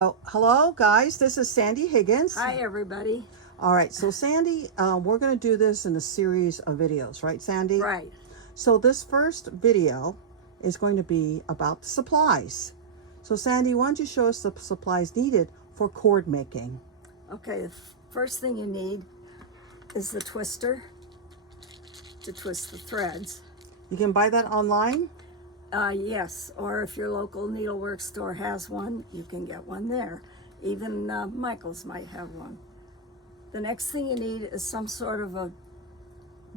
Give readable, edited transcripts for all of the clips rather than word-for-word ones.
Oh, hello guys, this is Sandy Higgins. Hi, everybody. All right, so Sandy, we're going to do this in a series of videos, right, Sandy? Right. So this first video is going to be about the supplies. So Sandy, why don't you show us the supplies needed for cord making? Okay, the first thing you need is the twister to twist the threads. You can buy that online? Yes, or if your local needlework store has one, you can get one there. Even Michael's might have one. The next thing you need is some sort of a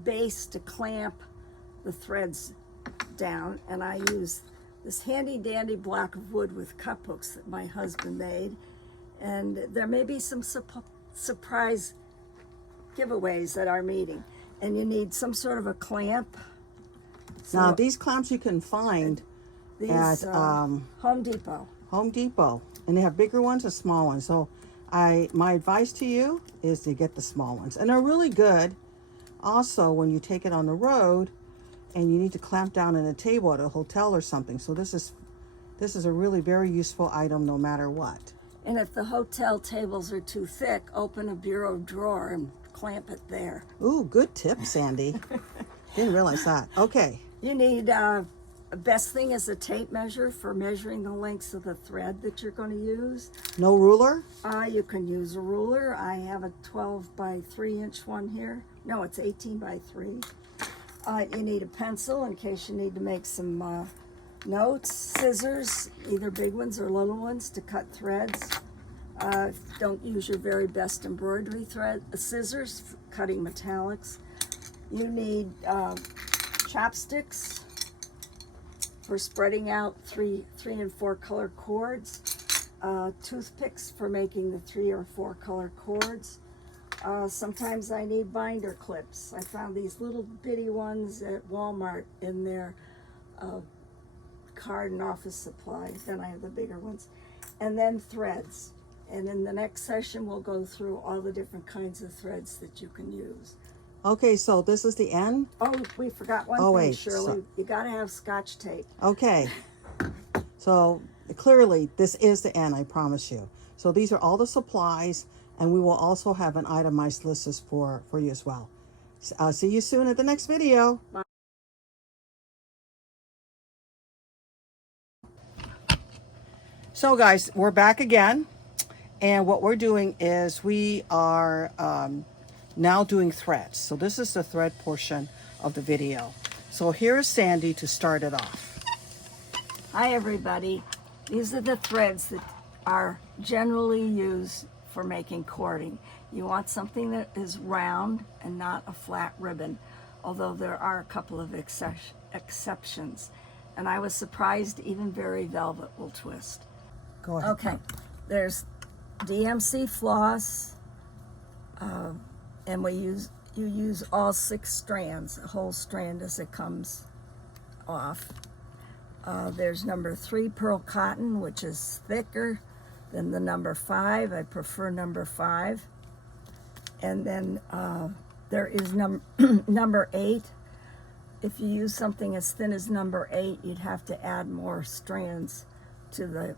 base to clamp the threads down, and I use this handy dandy block of wood with cup hooks that my husband made, and there may be some surprise giveaways at our meeting, and you need some sort of a clamp. Now these clamps you can find at Home Depot. Home Depot, and they have bigger ones and small ones. So my advice to you is to get the small ones, and they're really good. Also, when you take it on the road and you need to clamp down in a table at a hotel or something. So this is a really very useful item no matter what. And if the hotel tables are too thick, open a bureau drawer and clamp it there. Ooh, good tip, Sandy. Didn't realize that. Okay. You need, best thing is a tape measure for measuring the lengths of the thread that you're going to use. No ruler? You can use a ruler. I have a 12 by 3 inch one here. No, it's 18 by 3. You need a pencil in case you need to make some notes, scissors, either big ones or little ones to cut threads. Don't use your very best embroidery scissors for cutting metallics. You need chopsticks for spreading out three and 4 color cords, toothpicks for making the 3 or 4 color cords. Sometimes I need binder clips. I found these little bitty ones at Walmart in their card and office supply. Then I have the bigger ones. And then threads. And in the next session, we'll go through all the different kinds of threads that you can use. Okay, so this is the end? Oh, we forgot one thing, Shirley. You gotta have Scotch tape. Okay. So clearly this is the end, I promise you. So these are all the supplies, and we will also have an itemized list for you as well. I'll see you soon at the next video. Bye. So guys, we're back again, and what we're doing is we are now doing threads. So this is the thread portion of the video. So here's Sandy to start it off. Hi, everybody. These are the threads that are generally used for making cording. You want something that is round and not a flat ribbon, although there are a couple of exceptions. And I was surprised even very velvet will twist. Go ahead. Okay, there's DMC floss, and you use all 6 strands, a whole strand as it comes off. There's number 3 pearl cotton, which is thicker than the number 5. I prefer number 5. And then there is number 8. If you use something as thin as number 8, you'd have to add more strands to the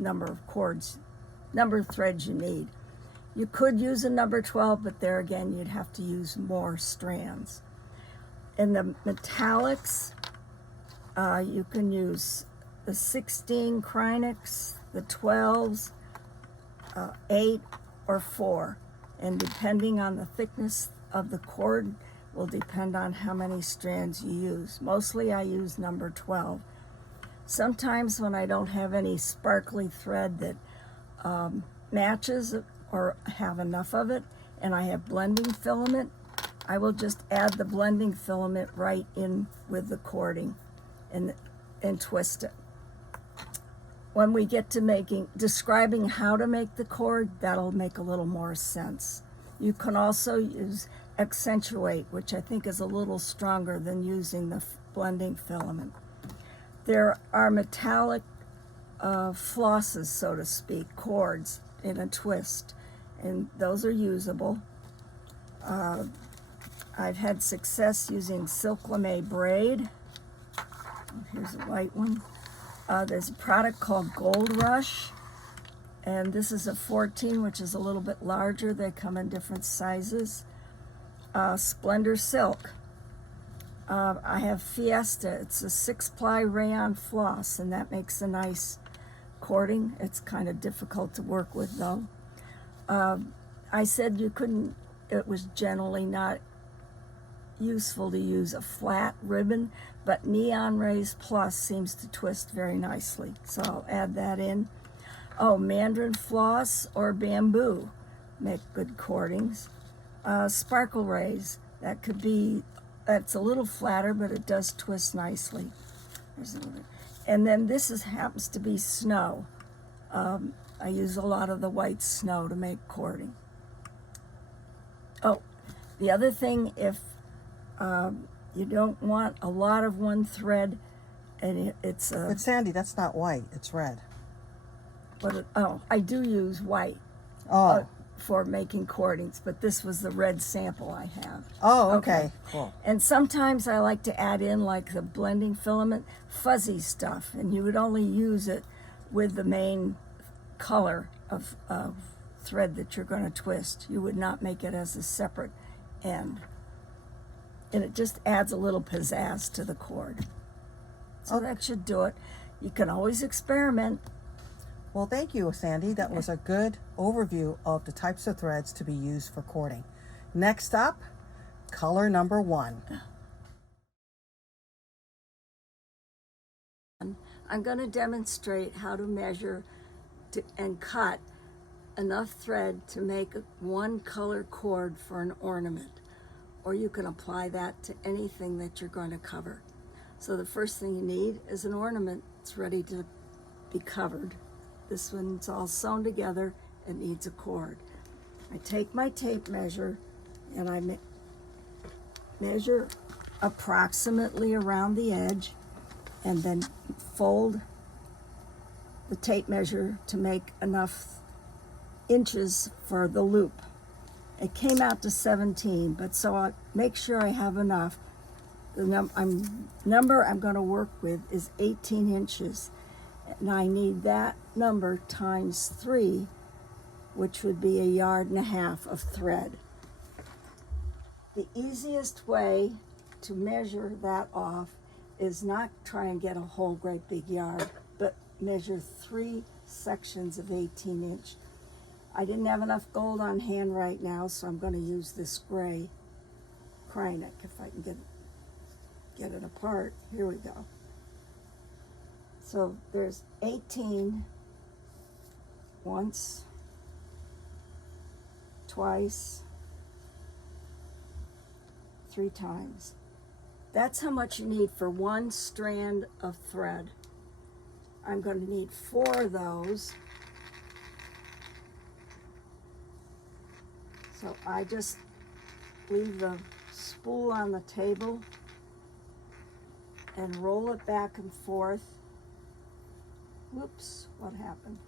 number of threads you need. You could use a number 12, but there again, you'd have to use more strands. In the metallics, you can use the 16 Krynics, the 12s, 8 or 4. And depending on the thickness of the cord will depend on how many strands you use. Mostly I use number 12. Sometimes when I don't have any sparkly thread that matches or have enough of it, and I have blending filament, I will just add the blending filament right in with the cording and twist it. When we get to describing how to make the cord, that'll make a little more sense. You can also use accentuate, which I think is a little stronger than using the blending filament. There are metallic flosses, so to speak, cords in a twist, and those are usable. I've had success using silk lame braid. Here's a white one. There's a product called Gold Rush. And this is a 14, which is a little bit larger. They come in different sizes. Splendor Silk. I have Fiesta. It's a 6-ply rayon floss, and that makes a nice cording. It's kind of difficult to work with, though. I said you couldn't, it was generally not useful to use a flat ribbon, but Neon Rays Plus seems to twist very nicely, so I'll add that in. Oh, mandarin floss or bamboo make good cordings. Sparkle Rays, that could be, that's a little flatter, but it does twist nicely. There's a little bit. And then this happens to be snow. I use a lot of the white snow to make cording. Oh, the other thing, if you don't want a lot of one thread, and it's a... But Sandy, that's not white, it's red. But I do use white for making cordings, but this was the red sample I have. Oh, okay. Cool. And sometimes I like to add in, like the blending filament, fuzzy stuff, and you would only use it with the main color of thread that you're going to twist. You would not make it as a separate end. And it just adds a little pizzazz to the cord. So that should do it. You can always experiment. Well, thank you, Sandy. That was a good overview of the types of threads to be used for cording. Next up, color number 1. I'm going to demonstrate how to measure and cut enough thread to make one color cord for an ornament. Or you can apply that to anything that you're going to cover. So the first thing you need is an ornament that's ready to be covered. This one's all sewn together. It needs a cord. I take my tape measure and I measure approximately around the edge and then fold the tape measure to make enough inches for the loop. It came out to 17, but so I make sure I have enough. The number I'm going to work with is 18 inches. And I need that number times 3, which would be 1.5 yards of thread. The easiest way to measure that off is not try and get a whole great big yard, but measure 3 sections of 18 inch. I didn't have enough gold on hand right now, so I'm going to use this gray Krynic if I can get it apart. Here we go. So there's 18 once, twice, 3 times. That's how much you need for one strand of thread. I'm going to need 4 of those. So I just leave the spool on the table and roll it back and forth. Whoops, what happened?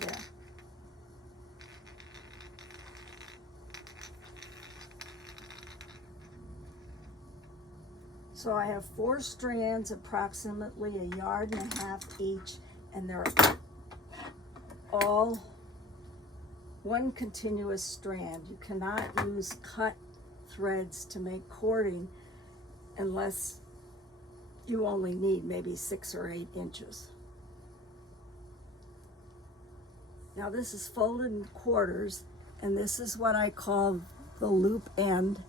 There. So I have 4 strands, approximately 1.5 yards each, and they're all one continuous strand. You cannot use cut threads to make cording unless you only need maybe 6 or 8 inches. Now this is folded in quarters, and this is what I call the loop end,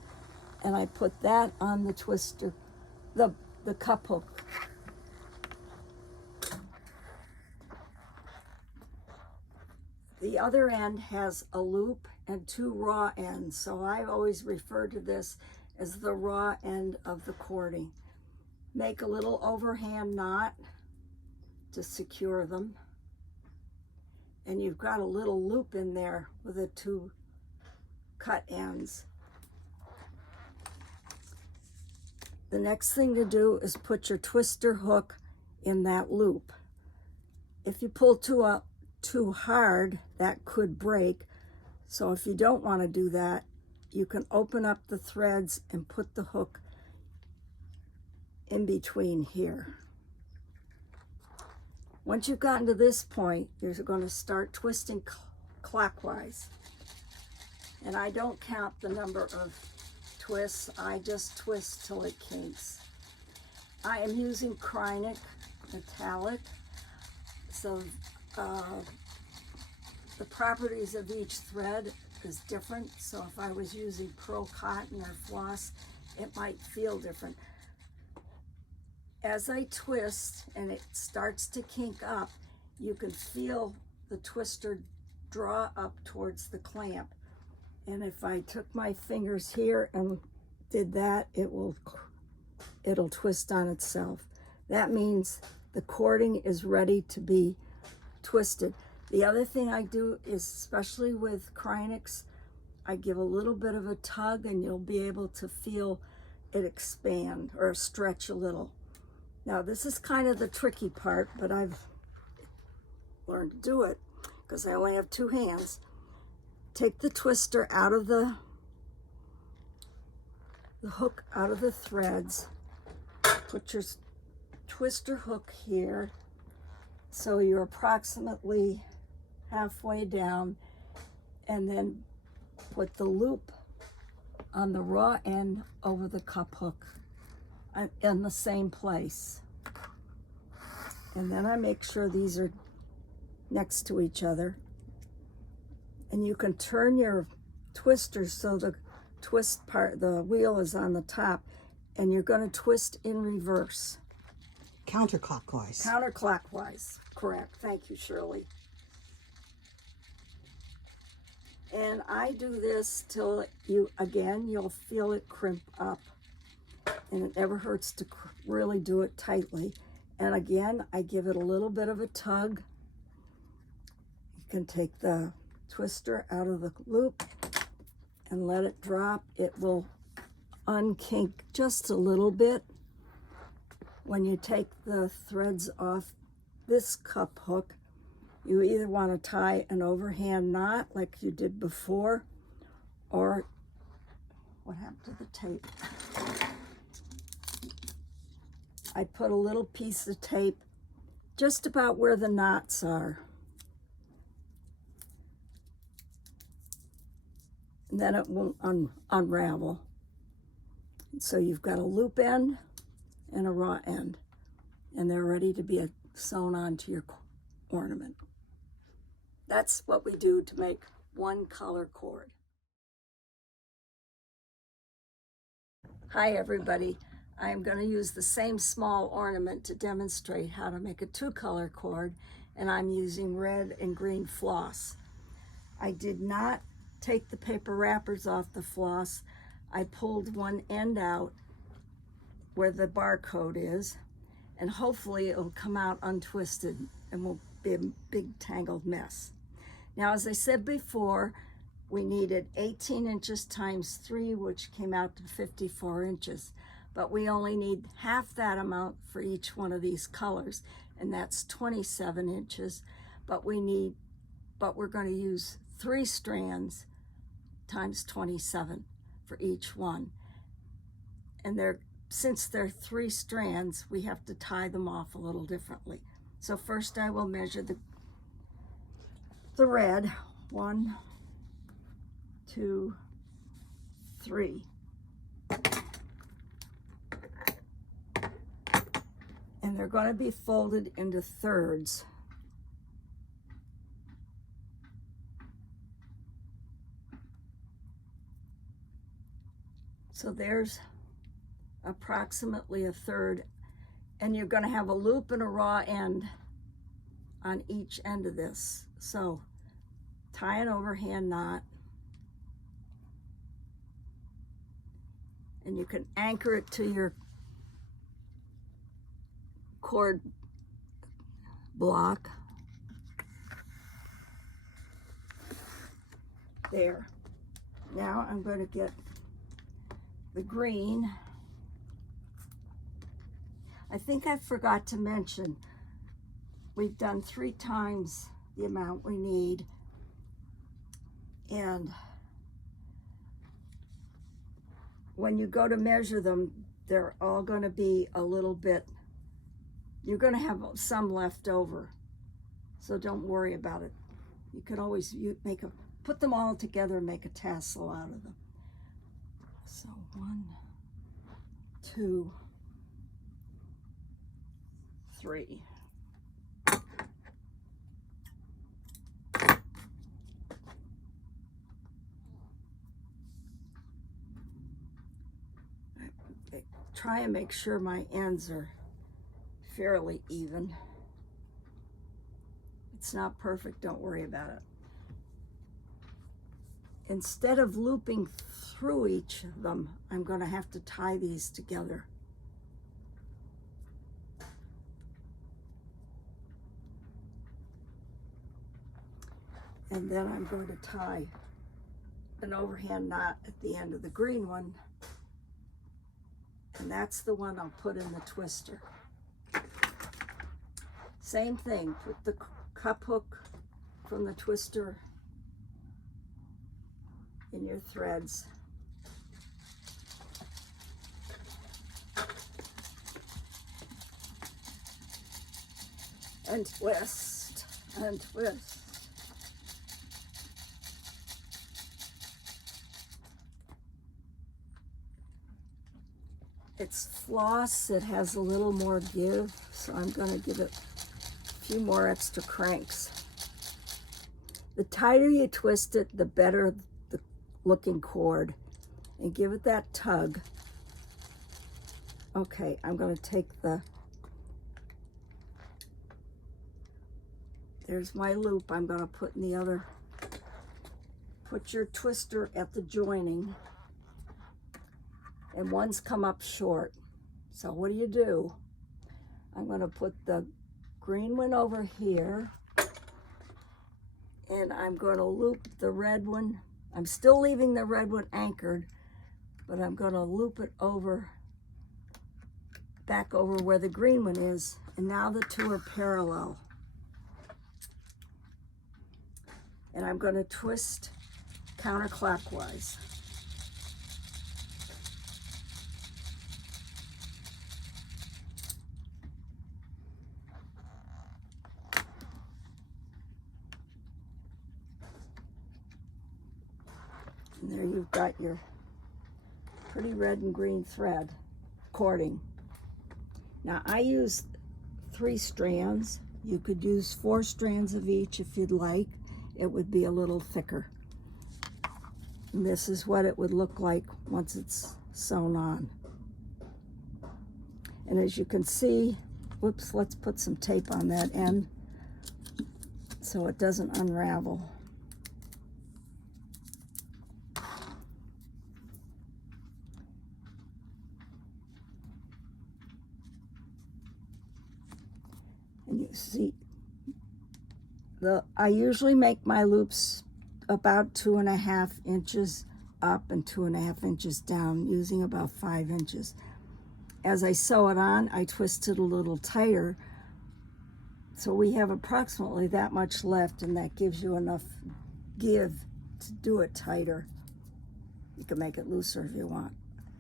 and I put that on the twister, the cup hook. The other end has a loop and 2 raw ends, so I always refer to this as the raw end of the cording. Make a little overhand knot to secure them, and you've got a little loop in there with the 2 cut ends. The next thing to do is put your twister hook in that loop. If you pull too hard, that could break. So if you don't want to do that, you can open up the threads and put the hook in between here. Once you've gotten to this point, you're going to start twisting clockwise. And I don't count the number of twists, I just twist till it kinks. I am using Krynic metallic, so the properties of each thread is different. So if I was using pearl cotton or floss, it might feel different. As I twist and it starts to kink up, you can feel the twister draw up towards the clamp. And if I took my fingers here and did that, it'll twist on itself. That means the cording is ready to be twisted. The other thing I do is, especially with Krynics, I give a little bit of a tug and you'll be able to feel it expand or stretch a little. Now this is kind of the tricky part, but I've learned to do it because I only have 2 hands. Take the twister out of the hook out of the threads. Put your twister hook here so you're approximately halfway down, and then put the loop on the raw end over the cup hook in the same place. And then I make sure these are next to each other. And you can turn your twister so the twist part, the wheel is on the top, and you're going to twist in reverse. Counterclockwise. Counterclockwise, correct. Thank you, Shirley. And I do this till you'll feel it crimp up. And it never hurts to really do it tightly. And again, I give it a little bit of a tug. You can take the twister out of the loop and let it drop. It will unkink just a little bit. When you take the threads off this cup hook, you either want to tie an overhand knot like you did before, or what happened to the tape? I put a little piece of tape just about where the knots are. And then it won't unravel. So you've got a loop end and a raw end, and they're ready to be sewn onto your ornament. That's what we do to make one color cord. Hi everybody. I'm going to use the same small ornament to demonstrate how to make a 2-color cord, and I'm using red and green floss. I did not take the paper wrappers off the floss. I pulled one end out where the barcode is, and hopefully it'll come out untwisted and won't be a big tangled mess. Now, as I said before, we needed 18 inches times 3, which came out to 54 inches. But we only need half that amount for each one of these colors, and that's 27 inches. But we're going to use 3 strands times 27 for each one. And since they're 3 strands, we have to tie them off a little differently. So first I will measure the red. 1, 2, 3. And they're going to be folded into thirds. So there's approximately a third, and you're going to have a loop and a raw end on each end of this. So tie an overhand knot, and you can anchor it to your cord block. There. Now I'm going to get the green. I think I forgot to mention, we've done 3 times the amount we need, and when you go to measure them, they're all going to be a little bit You're going to have some left over, so don't worry about it. You can always put them all together and make a tassel out of them. So 1, 2, 3. Try and make sure my ends are fairly even. It's not perfect, don't worry about it. Instead of looping through each of them, I'm going to have to tie these together. And then I'm going to tie an overhand knot at the end of the green one. And that's the one I'll put in the twister. Same thing, put the cup hook from the twister in your threads. And twist, and twist. It's floss, it has a little more give, so I'm going to give it a few more extra cranks. The tighter you twist it, the better the looking cord. And give it that tug. Okay, I'm going to take there's my loop I'm going to put in the other. Put your twister at the joining. And one's come up short. So what do? I'm going to put the green one over here, and I'm going to loop the red one. I'm still leaving the red one anchored, but I'm going to loop it over, back over where the green one is, and now the two are parallel. And I'm going to twist counterclockwise. And there you've got your pretty red and green thread cording. Now I use 3 strands. You could use 4 strands of each if you'd like. It would be a little thicker. And this is what it would look like once it's sewn on. And as you can see, whoops, let's put some tape on that end so it doesn't unravel. And you see, I usually make my loops about 2.5 inches up and 2.5 inches down, using about 5 inches. As I sew it on, I twist it a little tighter, so we have approximately that much left, and that gives you enough give to do it tighter. You can make it looser if you want.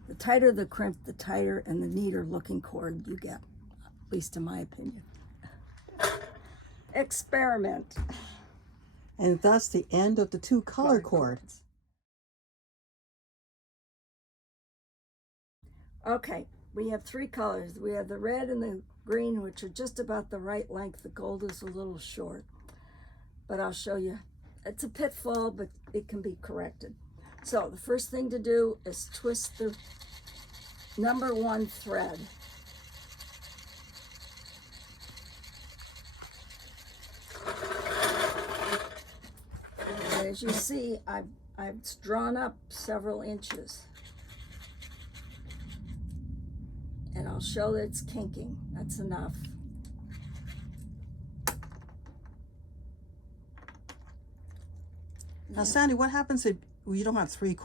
The tighter the crimp, the tighter and the neater looking cord you get, at least in my opinion. Experiment. And thus the end of the 2 color cords. Okay, we have 3 colors. We have the red and the green, which are just about the right length. The gold is a little short, but I'll show you. It's a pitfall, but it can be corrected. So the first thing to do is twist the number 1 thread. And as you see, I've drawn up several inches. And I'll show that it's kinking. That's enough. Now, Sandy, what happens if you don't have 3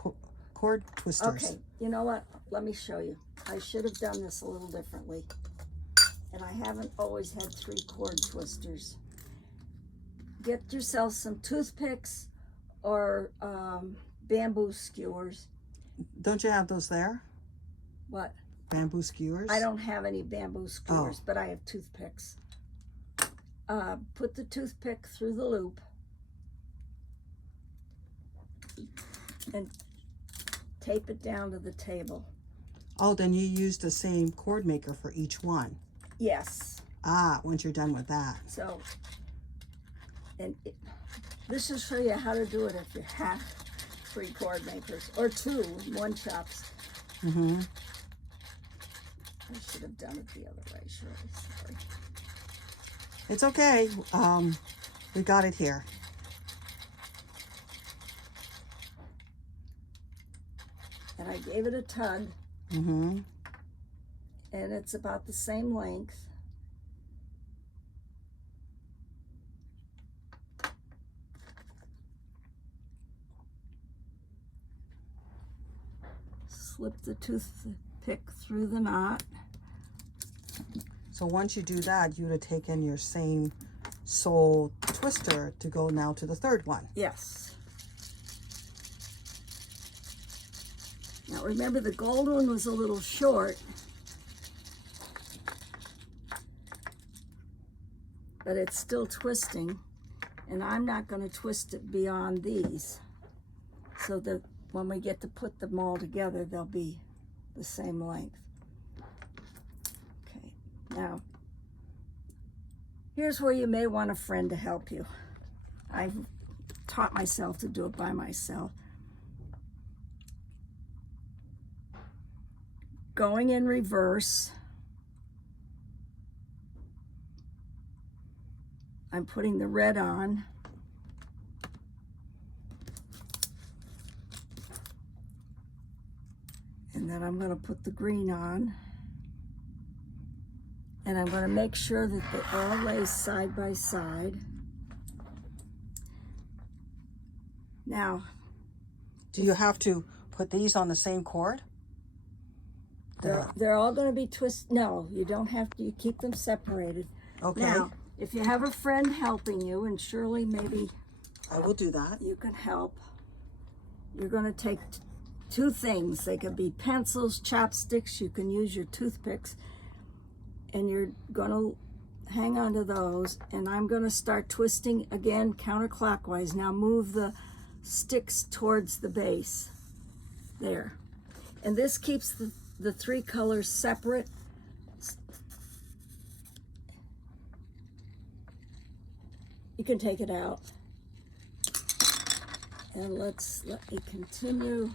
cord twisters? Okay, you know what? Let me show you. I should have done this a little differently. And I haven't always had 3 cord twisters. Get yourself some toothpicks or bamboo skewers. Don't you have those there? What? bamboo skewers? I don't have any bamboo skewers, but I have toothpicks. Put the toothpick through the loop and tape it down to the table. Oh, then you use the same cord maker for each one. Yes. Once you're done with that. So, this will show you how to do it if you have 3 cord makers, or 2, one chops. Mm-hmm. I should have done it the other way, Shirley, sorry. It's okay. We got it here. And I gave it a tug. Mm-hmm. And it's about the same length. Slip the toothpick through the knot. So once you do that, you would have taken your same sole twister to go now to the 3rd one. Yes. Now remember, the gold one was a little short, but it's still twisting, and I'm not going to twist it beyond these, so that when we get to put them all together, they'll be the same length. Okay, now here's where you may want a friend to help you. I've taught myself to do it by myself. Going in reverse, I'm putting the red on. And then I'm going to put the green on. And I'm going to make sure that they all lay side by side. Now, do you have to put these on the same cord? They're all going to be twisted. No, you don't have to. You keep them separated. Okay. Now, if you have a friend helping you, and Shirley, maybe I will do that. you can help, you're going to take 2 things. They could be pencils, chopsticks. You can use your toothpicks. And you're going to hang on to those. And I'm going to start twisting again counterclockwise. Now move the sticks towards the base. There. And this keeps the 3 colors separate. You can take it out. And let me continue.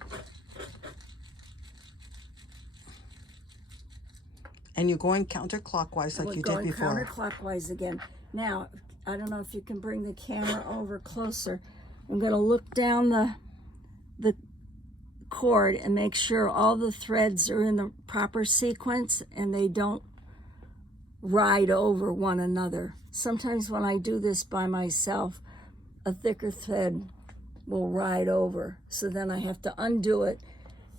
And you're going counterclockwise like you did before. We're going counterclockwise again. Now, I don't know if you can bring the camera over closer. I'm going to look down the cord and make sure all the threads are in the proper sequence and they don't ride over one another. Sometimes when I do this by myself, a thicker thread will ride over. So then I have to undo it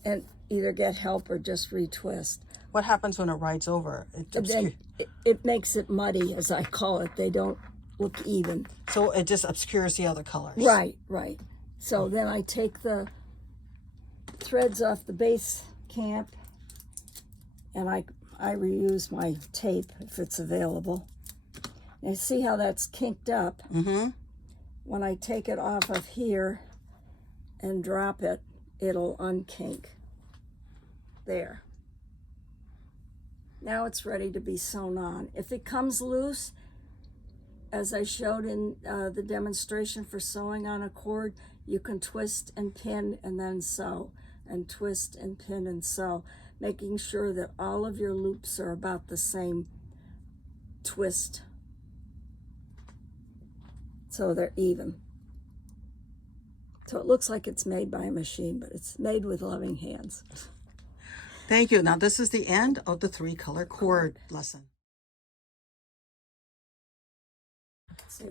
and either get help or just retwist. What happens when it rides over? It makes it muddy, as I call it. They don't look even. So it just obscures the other colors. Right, right. So then I take the threads off the base camp and I reuse my tape if it's available. And see how that's kinked up? Mm-hmm. When I take it off of here and drop it, it'll unkink. There. Now it's ready to be sewn on. If it comes loose, as I showed in the demonstration for sewing on a cord, you can twist and pin and then sew, and twist and pin and sew, making sure that all of your loops are about the same twist, so they're even. So it looks like it's made by a machine, but it's made with loving hands. Thank you. Now this is the end of the 3-color cord lesson.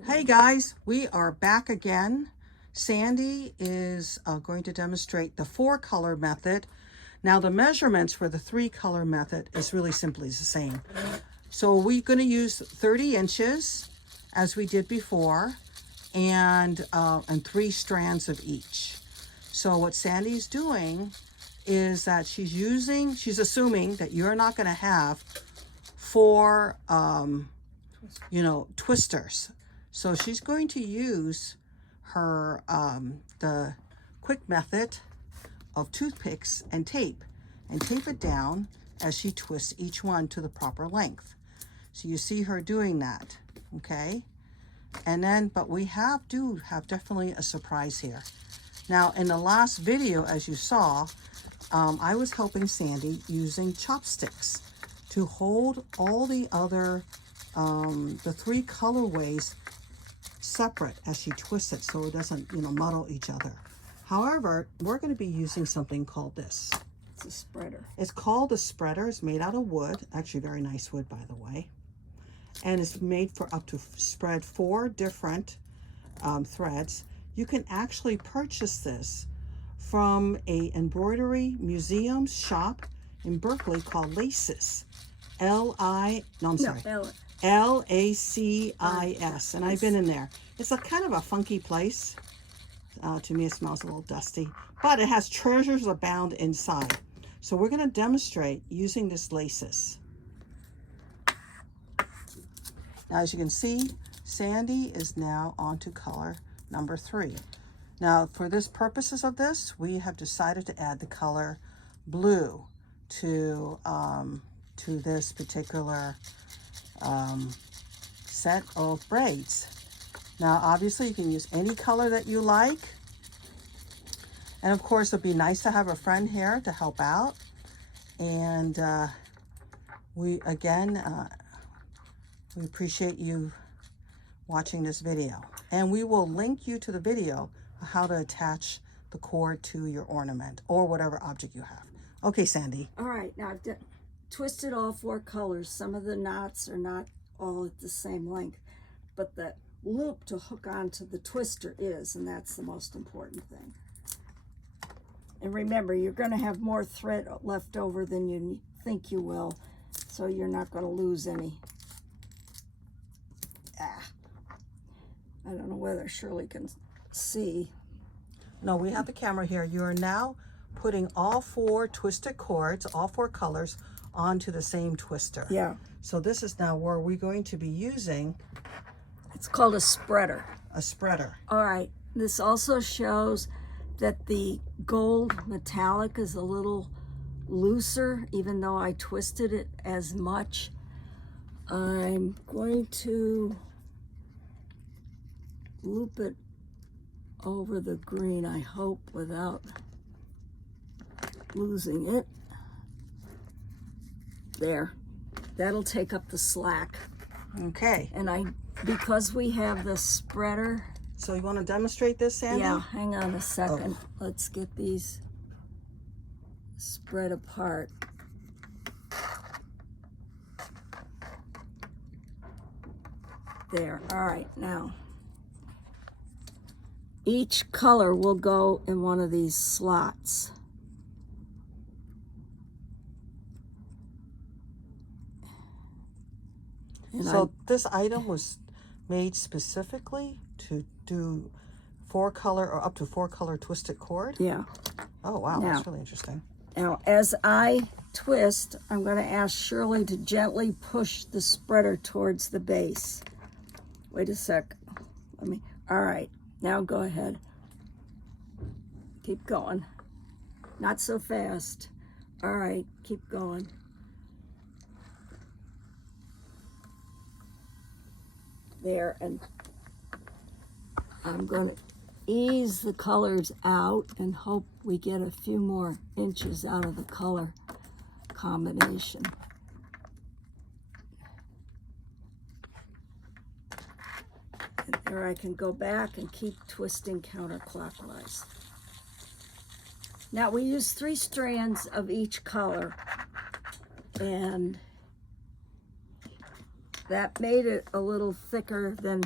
Hey guys, we are back again. Sandy is going to demonstrate the 4-color method. Now the measurements for the 3-color method is really simply the same. So we're going to use 30 inches as we did before, and 3 strands of each. So what Sandy's doing is that she's assuming that you're not going to have 4, twisters. So she's going to use her, the quick method of toothpicks and tape it down as she twists each one to the proper length. So you see her doing that, okay? And then, but we do have definitely a surprise here. Now, in the last video, as you saw, I was helping Sandy using chopsticks to hold all the other, the 3 colorways separate as she twists it so it doesn't, muddle each other. However, we're going to be using something called this. It's a spreader. It's called a spreader. It's made out of wood. Actually, very nice wood, by the way. And it's made for up to spread 4 different threads. You can actually purchase this from a embroidery museum shop in Berkeley called Laces. L-A-C-I-S. And I've been in there. It's a kind of a funky place. To me, it smells a little dusty, but it has treasures abound inside. So we're going to demonstrate using this Laces. Now, as you can see, Sandy is now on to color number 3. Now, for this purposes of this, we have decided to add the color blue to this particular set of braids. Now, obviously, you can use any color that you like. And of course, it'd be nice to have a friend here to help out. And we appreciate you watching this video. And we will link you to the video of how to attach the cord to your ornament or whatever object you have. Okay, Sandy. All right, now I've twisted all 4 colors. Some of the knots are not all at the same length, but the loop to hook onto the twister is, and that's the most important thing. And remember, you're going to have more thread left over than you think you will, so you're not going to lose any. I don't know whether Shirley can see. No, we have the camera here. You are now putting all 4 twisted cords, all 4 colors, onto the same twister. Yeah. So this is now where we're going to be using. It's called a spreader. A spreader. All right. This also shows that the gold metallic is a little looser, even though I twisted it as much. I'm going to loop it over the green, I hope, without losing it. There. That'll take up the slack. Okay. And because we have the spreader. So you want to demonstrate this, Sandy? Yeah, hang on a second. Oh. Let's get these spread apart. There. All right, now. Each color will go in one of these slots. And so this item was made specifically to do 4 color or up to 4 color twisted cord? Yeah. Oh, wow, that's really interesting. Now, as I twist, I'm going to ask Shirley to gently push the spreader towards the base. Wait a sec. All right, now go ahead. Keep going. Not so fast. All right, keep going. There, and I'm going to ease the colors out and hope we get a few more inches out of the color combination. And there I can go back and keep twisting counterclockwise. Now we use 3 strands of each color, and that made it a little thicker than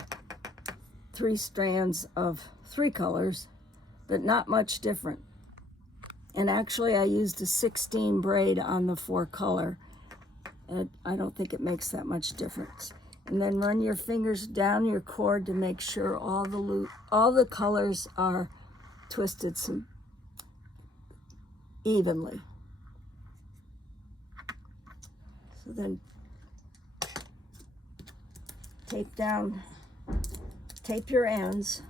3 strands of 3 colors, but not much different. And actually I used a 16 braid on the 4 color, and I don't think it makes that much difference. And then run your fingers down your cord to make sure all the colors are twisted evenly. So then tape your ends.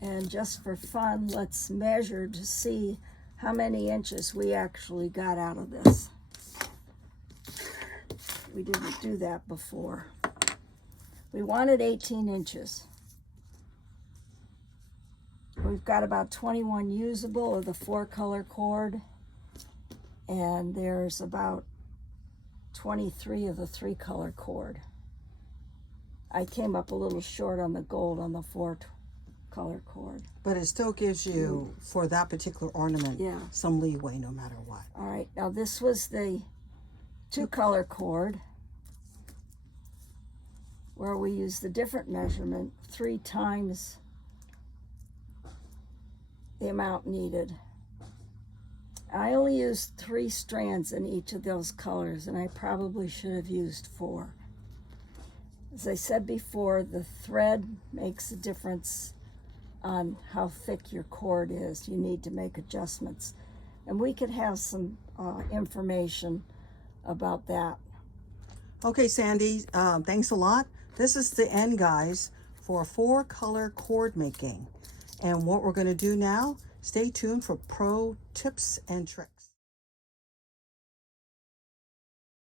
And just for fun, let's measure to see how many inches we actually got out of this. We didn't do that before. We wanted 18 inches. We've got about 21 usable of the 4-color cord, and there's about 23 of the 3-color cord. I came up a little short on the gold on the 4-color cord. But it still gives you, for that particular ornament, some leeway no matter what. All right, now this was the 2-color cord, where we use the different measurement, 3 times the amount needed. I only used 3 strands in each of those colors, and I probably should have used 4. As I said before, the thread makes a difference on how thick your cord is. You need to make adjustments. And we could have some information about that. Okay, Sandy, thanks a lot. This is the end, guys, for 4-color cord making. And what we're going to do now, stay tuned for pro tips and tricks.